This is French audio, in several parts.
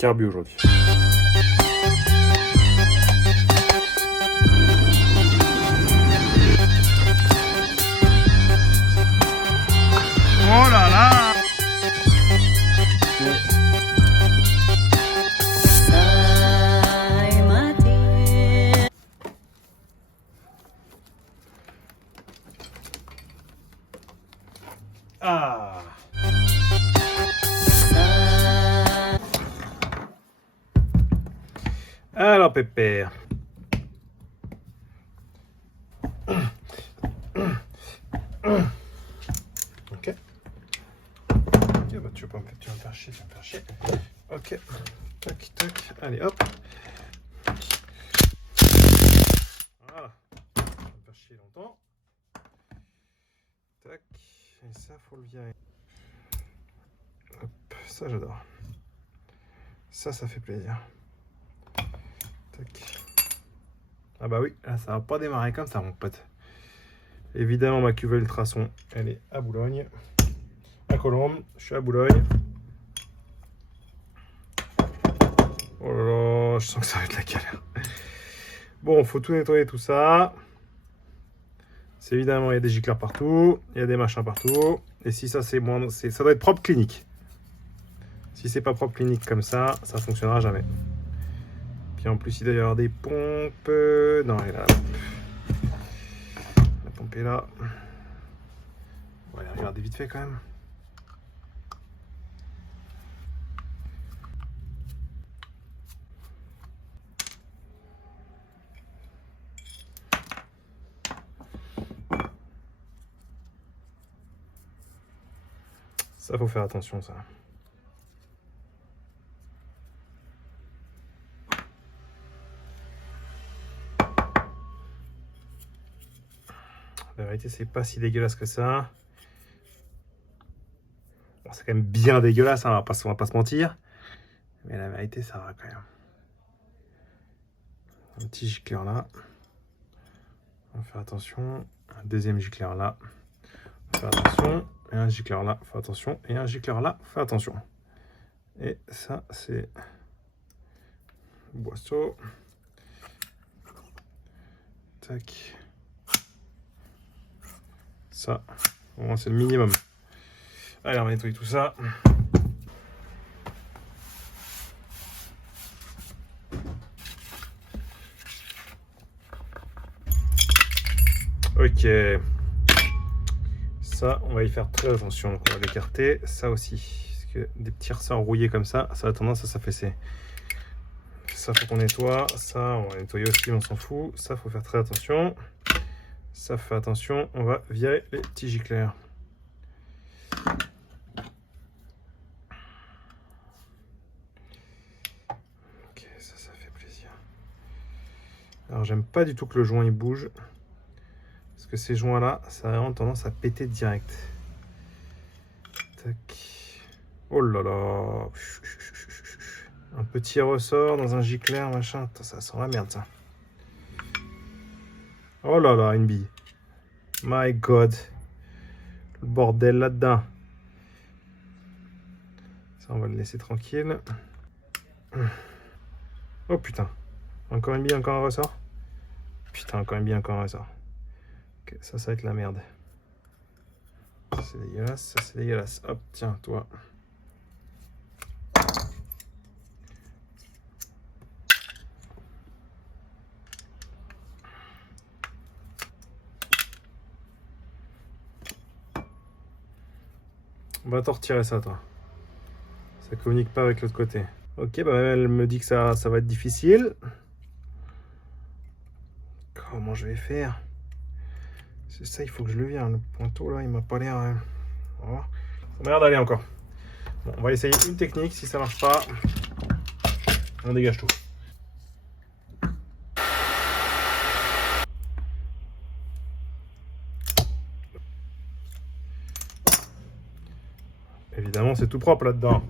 carbu aujourd'hui. Oh là là! Ah! Alors, Pépère. Ok. Ok, bah tu vas me faire chier, tu vas me faire chier. Ok. Tac, tac. Allez, hop. Voilà. Ça va me faire chier longtemps. Tac. Et ça, faut le virer. Hop. Ça, j'adore. Ça fait plaisir. Tac. Ah bah oui, là, ça va pas démarrer comme ça, mon pote. Évidemment, ma cuve ultrason, elle est à Boulogne. À Colombes, je suis à Boulogne. Oh là là, je sens que ça va être la galère. Bon, faut tout nettoyer, tout ça. C'est évidemment, il y a des gicleurs partout, il y a des machins partout. Et si ça, c'est moins, ça doit être propre clinique. Si c'est pas propre clinique comme ça fonctionnera jamais. Puis en plus, il doit y avoir des pompes. Non, il y a la pompe est là. On va aller regarder vite fait quand même. Ça, faut faire attention, ça. La vérité, c'est pas si dégueulasse que ça. Bon, c'est quand même bien dégueulasse, hein, on va pas se mentir. Mais la vérité, ça va quand même. Un petit gicleur là. On va faire attention. Un deuxième gicleur là. On va faire attention. Et un gicleur là. Faut attention. Et un gicleur là. Faut attention. Et ça, c'est boisseau. Tac. Ça, au moins c'est le minimum. Allez, on va nettoyer tout ça. Ok. Ça, on va y faire très attention. Donc on va l'écarter. Ça aussi. Parce que des petits ressorts rouillés comme ça a tendance à s'affaisser. Ça, faut qu'on nettoie. Ça, on va nettoyer aussi, on s'en fout. Ça, faut faire très attention. Ça, fait attention. On va virer les petits gicleurs. Ok, ça fait plaisir. Alors, j'aime pas du tout que le joint il bouge. Parce que ces joints-là, ça a vraiment tendance à péter direct. Tac. Oh là là. Un petit ressort dans un gicleur, machin. Ça sent la merde, ça. Oh là là, une bille. My God. Le bordel là-dedans. Ça, on va le laisser tranquille. Oh putain. Encore une bille, encore un ressort. Putain, encore une bille, encore un ressort. Ok, ça va être la merde. Ça, c'est dégueulasse. Ça, c'est dégueulasse. Hop, tiens, toi. On va t'en retirer ça, toi. Ça communique pas avec l'autre côté. Ok, bah elle me dit que ça va être difficile. Comment je vais faire? C'est ça, il faut que je le vire. Le pointeau, là, il m'a pas l'air... On va voir. Ça m'a l'air d'aller encore. Bon, on va essayer une technique. Si ça marche pas, on dégage tout. Évidemment, c'est tout propre là-dedans.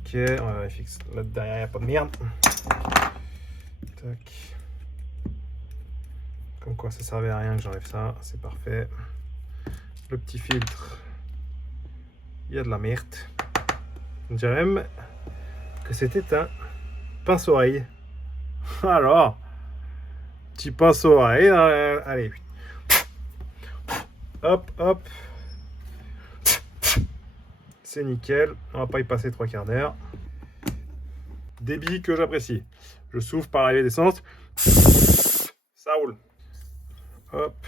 Ok, on va vérifier que là derrière, il n'y a pas de merde. Tac. Comme quoi, ça servait à rien que j'enlève ça. C'est parfait. Le petit filtre. Il y a de la merde. On dirait même que c'était un pince-oreille. Alors, petit pince-oreille. Allez. Hop, hop. C'est nickel. On va pas y passer 3/4 d'heure. Débit que j'apprécie. Je souffle par l'arrivée d'essence. Ça roule. Hop.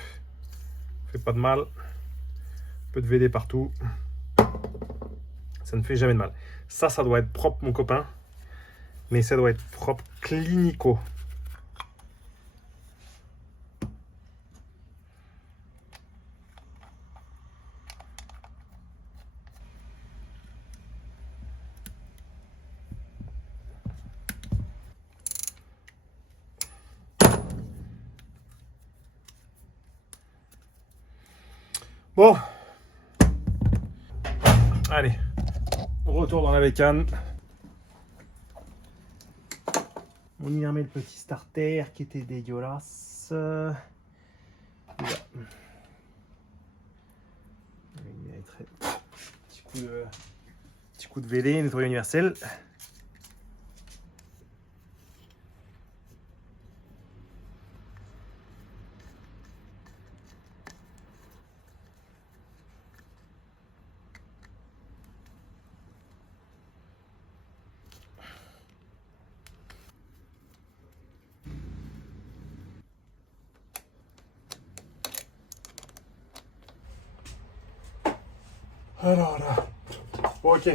Fait pas de mal. Un peu de VD partout. Ça ne fait jamais de mal. Ça doit être propre, mon copain. Mais ça doit être propre clinico. Bon. Allez. Retour dans la bécane. On y remet le petit starter qui était dégueulasse. Voilà. Petit coup de VD, nettoyage universel. Alors là. Bon, ok.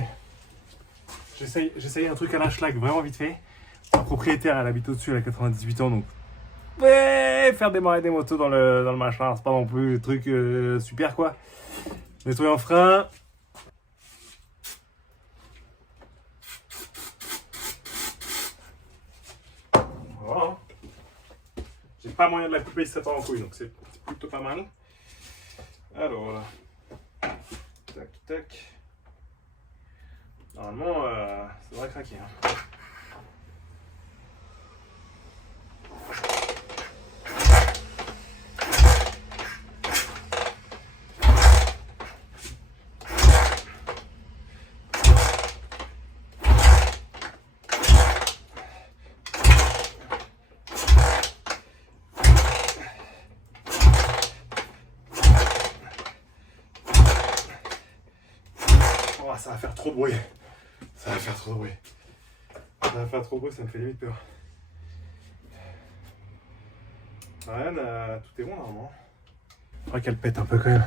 J'essaye un truc à la schlag vraiment vite fait. Ma propriétaire, elle habite au-dessus, elle a 98 ans, donc. Ouais, faire démarrer des motos dans le machin, c'est pas non plus le truc super quoi. Nettoyer en frein. Voilà. J'ai pas moyen de la couper si ça part en couille, donc c'est plutôt pas mal. Alors voilà. Tac, tac. Normalement, ça devrait craquer. Hein. Oh, ça va faire trop de bruit. Ça va faire trop de bruit. Ça va faire trop de bruit, ça me fait limite peur. Rien, tout est bon normalement. Faudrait qu'elle pète un peu quand même.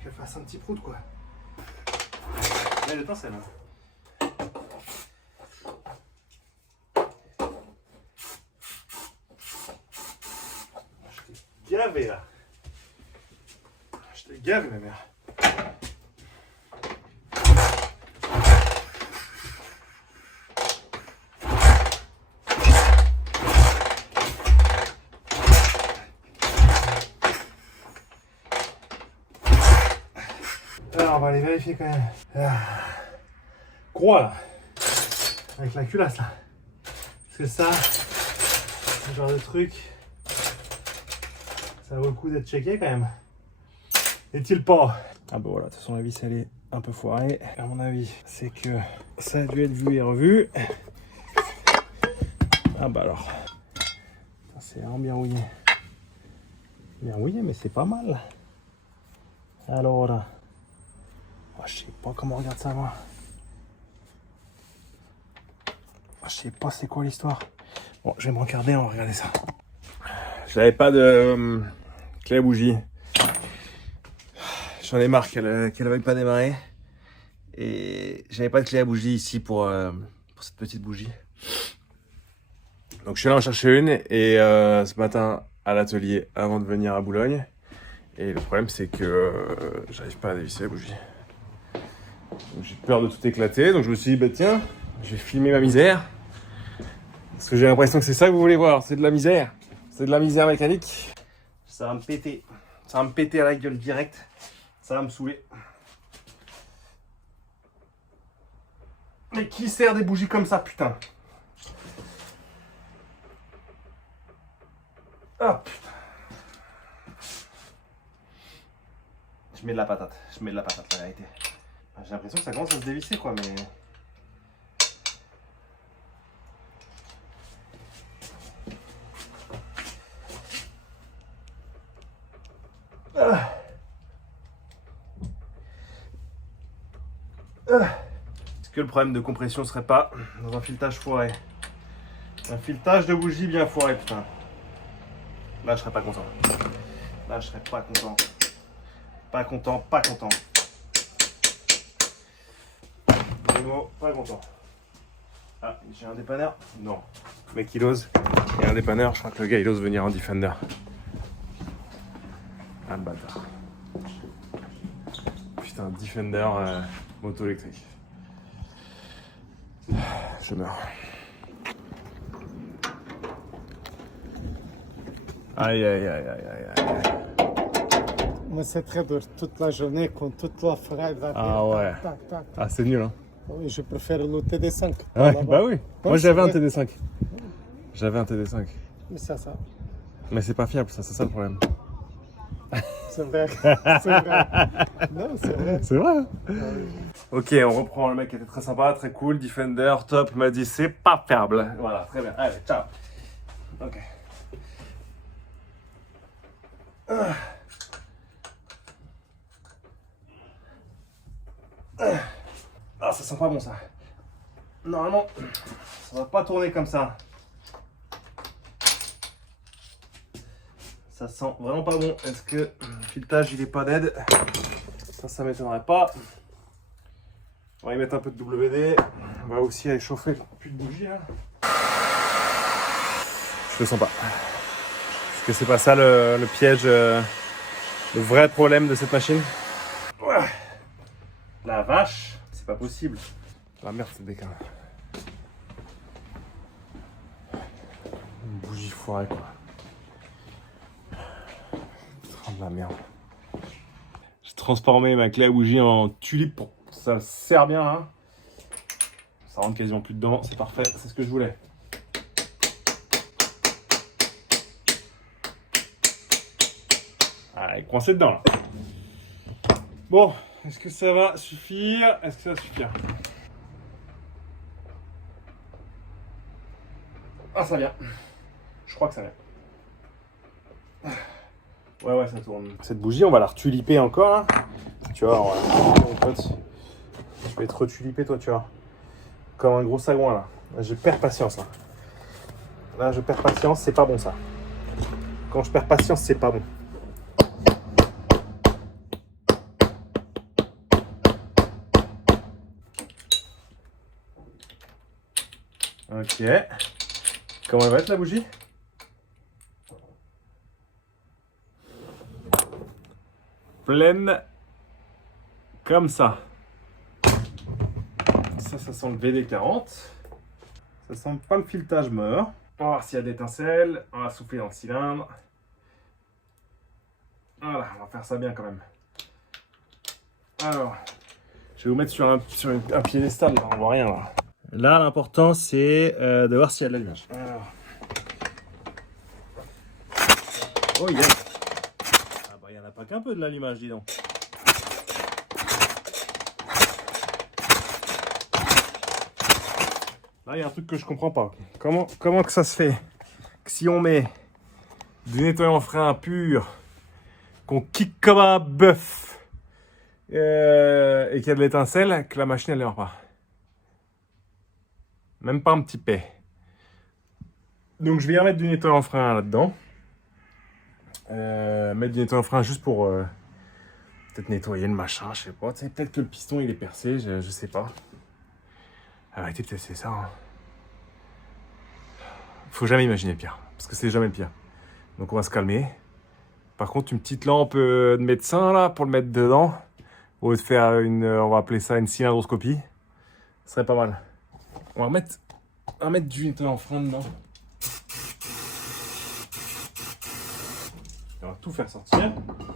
Qu'elle fasse un petit prout quoi. Là, l'étincelle. Je t'ai gavé là. Je t'ai gavé ma mère. Alors on va aller vérifier quand même. Gros là. Avec la culasse là. Parce que ça, ce genre de truc, ça vaut le coup d'être checké quand même. N'est-il pas? Ah bah voilà, de toute façon la vis elle est un peu foirée. À mon avis, c'est que ça a dû être vu et revu. Ah bah alors. C'est vraiment bien rouillé. Bien rouillé, mais c'est pas mal. Alors là. Oh, je sais pas comment on regarde ça moi. Oh, je sais pas c'est quoi l'histoire. Bon, je vais me regarder, on va regarder ça. J'avais pas de clé à bougie. J'en ai marre qu'elle veuille pas démarrer. Et j'avais pas de clé à bougie ici pour cette petite bougie. Donc je suis allé en chercher une et ce matin à l'atelier avant de venir à Boulogne. Et le problème c'est que j'arrive pas à dévisser la bougie. J'ai peur de tout éclater, donc je me suis dit, bah tiens, je vais filmer ma misère. Parce que j'ai l'impression que c'est ça que vous voulez voir, c'est de la misère. C'est de la misère mécanique. Ça va me péter. Ça va me péter à la gueule direct. Ça va me saouler. Mais qui sert des bougies comme ça, putain? Ah putain. Je mets de la patate. Je mets de la patate, la vérité. J'ai l'impression que ça commence à se dévisser, quoi, mais... Est-ce que le problème de compression serait pas dans un filetage foiré? Un filetage de bougie bien foiré, putain. Là, je serais pas content. Là, je serais pas content. Pas content, pas content. Vraiment pas content. Ah, j'ai un dépanneur? Non. Le mec, il ose. Il y a un dépanneur, je crois que le gars, il ose venir en Defender. Ah, le bâtard. Putain, Defender moto électrique. Je meurs. Aïe, aïe, aïe, aïe, aïe, aïe. Moi, c'est très dur. Toute la journée, quand toute la forêt va Ah ouais. Ah, c'est nul, hein. Oui, je préfère le TD5. Ouais, bah oui. Moi, Ouais, j'avais un c'est vrai. TD5. J'avais un TD5. Mais ça. Mais c'est pas fiable, ça, c'est ça le problème. C'est vrai. C'est vrai. Non, c'est vrai. C'est vrai, hein. Ah oui. Ok, on reprend. Le mec était très sympa, très cool. Defender, top. Il m'a dit c'est pas fiable. Voilà, très bien. Allez, ciao. Ok. Ah, ça sent pas bon ça. Normalement, ça va pas tourner comme ça. Ça sent vraiment pas bon. Est-ce que le filetage il est pas dead? Ça m'étonnerait pas. On va y mettre un peu de WD. On va aussi aller chauffer le puits de bougie là. Je le sens pas. Est-ce que c'est pas ça le piège, le vrai problème de cette machine? Ouais. La vache, c'est pas possible. La merde, c'est décalé. Une bougie foirée quoi. Putain de la merde. J'ai transformé ma clé à bougie en tulipe pour ça sert bien hein. Ça rentre quasiment plus dedans, c'est parfait, c'est ce que je voulais. Ah, elle est coincée dedans là. Bon, est-ce que ça va suffire? Est-ce que ça va suffire? Ah, ça vient. Je crois que ça vient. Ouais, ça tourne. Cette bougie, on va la retuliper encore là. Tu vois, mon pote. Je vais te retuliper toi, tu vois. Comme un gros sagouin là. Je perds patience là. Là, je perds patience, c'est pas bon ça. Quand je perds patience, c'est pas bon. Ok. Comment elle va être la bougie? Pleine. Comme ça. Ça sent le VD40. Ça sent pas le filetage mort. On va voir s'il y a d'étincelles. On va souffler dans le cylindre. Voilà, on va faire ça bien quand même. Alors, je vais vous mettre sur un piédestal, là. On voit rien là. Là, l'important c'est de voir s'il y a de l'allumage. Alors. Oh yes. Ah bah il n'y en a pas qu'un peu de l'allumage, dis donc. Là, il y a un truc que je comprends pas. Comment que ça se fait que si on met du nettoyant frein pur, qu'on kick comme un bœuf et qu'il y a de l'étincelle, que la machine elle ne démarre pas. Même pas un petit peu. Donc je vais y remettre du nettoyant frein là-dedans. Mettre du nettoyant frein juste pour peut-être nettoyer le machin, je sais pas. Tu sais, peut-être que le piston il est percé, je sais pas. Arrêtez, peut-être c'est ça. Hein. Faut jamais imaginer le pire, parce que c'est jamais le pire. Donc on va se calmer. Par contre, une petite lampe de médecin là pour le mettre dedans, Au lieu de faire on va appeler ça une cylindroscopie. Ce serait pas mal. On va mettre du nettoyant frein dedans. On va tout faire sortir.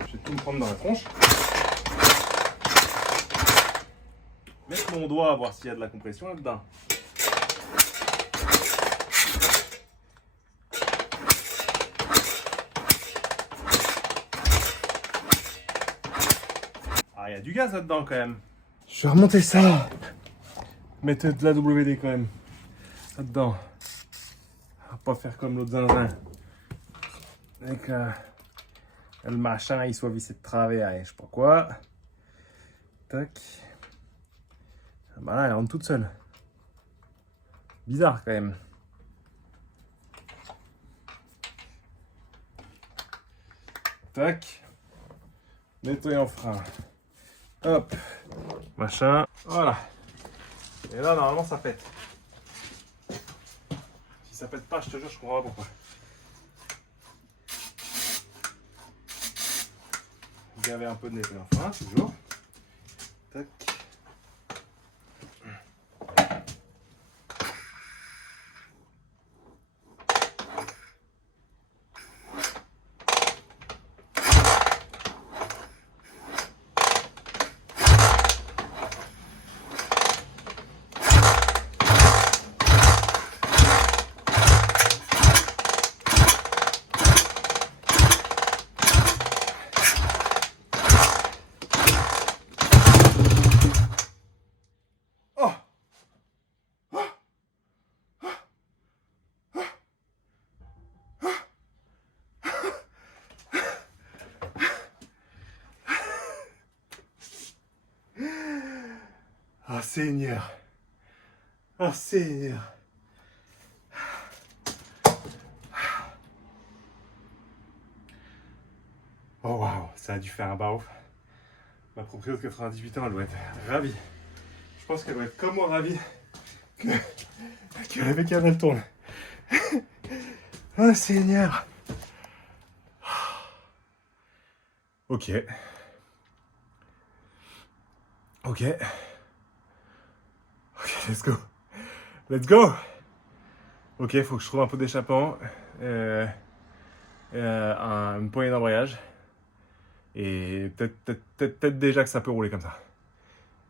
Je vais tout me prendre dans la tronche. Mettre mon doigt à voir s'il y a de la compression là-dedans. Ah, il y a du gaz là-dedans quand même. Je vais remonter ça. Mettre de la WD quand même. Là-dedans. On va pas faire comme l'autre zinzin. Et que le machin il soit vissé de travers et je sais pas quoi. Tac. Bah là, elle rentre toute seule. Bizarre quand même. Tac. Nettoyant frein. Hop. Machin. Voilà. Et là, normalement, ça pète. Si ça pète pas, je te jure, je comprends pas pourquoi. Gaver un peu de nettoyant frein, toujours. Tac. Ah Seigneur. Ah Seigneur. Oh waouh, ça a dû faire un baouf. Ma propriétaire de 98 ans, elle doit être ravie. Je pense qu'elle doit être comme moi ravie que la bécane elle tourne. Oh Seigneur. Ok. Ok. Ok, let's go. Let's go. Ok, faut que je trouve un pot d'échappement, une poignée d'embrayage. Et peut-être déjà que ça peut rouler comme ça.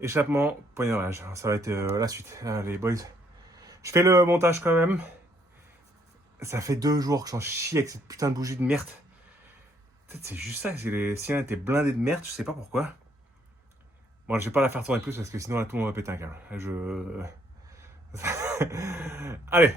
Échappement, poignée d'embrayage. Ça va être la suite. Les boys. Je fais le montage quand même. Ça fait 2 jours que j'en chie avec cette putain de bougie de merde. Peut-être c'est juste ça, c'est les siens étaient blindés de merde, je sais pas pourquoi. Bon, je vais pas la faire tourner plus parce que sinon là tout le monde va péter un câble. Allez.